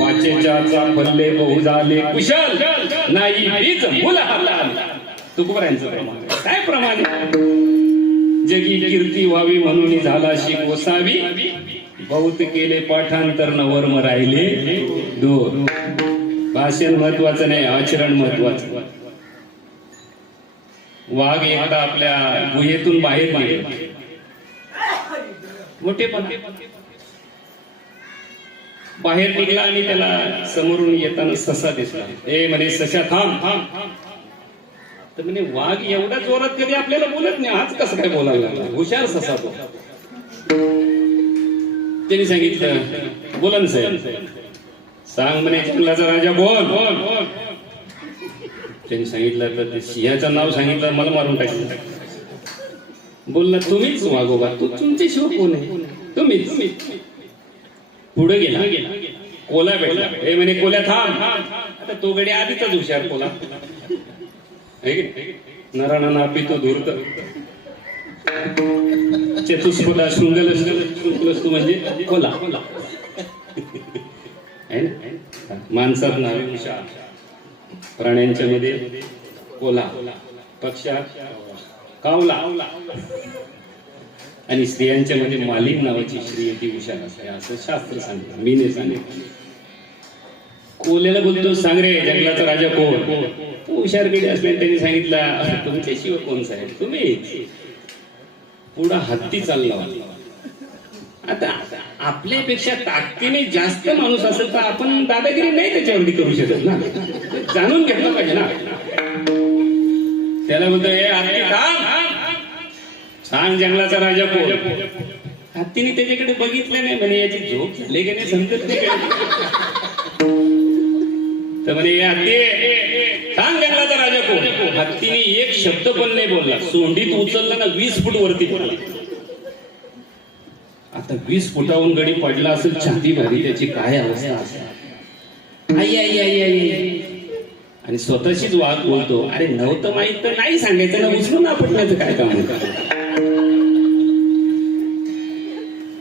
वाचेच्या पल्ले बहु झाले. कुशल! नाही बीज मुल तुकोबऱ्यांचं प्रमाण. काय? प्रमाण? जगी कीर्ती व्हावी म्हणून झाला शिक वसावी. बहुत केले पाठांतर नवर्म राहिले. दोन. भाषण महत्वाचं नाही आचरण महत्वाचं. वाघ एकदा आपल्या गुहेतून बाहेर गेले. मोठे पण. बाहेर निघला आणि त्याला समोरून येताना ससा दिसला. ए म्हणे सशा थांब थांब. तर म्हणे वाघ एवढ्या जोरात कधी आपल्याला बोलत नाही. आज कसं काय बोलायला लागला? हुशार ससा तो. त्यांनी सांगितलं बोला ना साहेब. सांग म्हणे जंगलाचा राजा बोल बोल बोल त्यांनी सांगितलं तर ते सिंहाचं नाव सांगितलं मला मारून टाकलं. बोलला तुम्हीच वाघोबा. तू तुमचे शिव कोण आहे? तुम्हीच. तुम्ही पुढे गेला. कोला भेटला. हे म्हणे कोल्या थांब. आता तो गडी आधीच हुशार कोला. की नाही? नराणा नापितो धूर्त. चतुष्पदा शृंगल शृंगलस्तू म्हणजे कोला. ना? माणसात नावे उषा प्राण्यांच्या मध्ये कोला. पक्षात कावला. आणि स्त्रियांच्या मध्ये मालिन नावाची श्री ती हुशार असते असं शास्त्र सांगतं मी नाही सांगितलं. कोल्याला बोलतो सांग रे जंगलाचा राजा कोण? तो हुशार गडी असल्याने त्यांनी सांगितलं तुमचे शिव कोण साहेब? तुम्ही? पुढा हत्ती चालला वाटला आता आपल्यापेक्षा ताकदीने जास्त माणूस असेल तर आपण दादागिरी नाही त्याच्यावरती करू शकत ना. जाणून घेतलं पाहिजे ना. त्याला बोलतो हे हत्ती थांब. सांग जंगलाचा राजा कोण? हत्तीने त्याच्याकडे बघितलं नाही म्हणे याची झोप झाली की नाही समजत नाही? तर म्हणे "ए हत्ती सांग जंगलाचा राजा कोण? हत्तीने एक शब्द पण नाही बोलला. सोंडीत उचलला ना वीस फूट वरती पडला. आता वीस फुटाहून गडी पडला असेल छाती भारी त्याची काय अवस्था असेल? आई आई आई आई. आणि स्वतःशीच वाघ बोलतो. अरे नव्हतं माहीत तर नाही सांगायचं ना उचलून आपटण्याचं काय काम होतं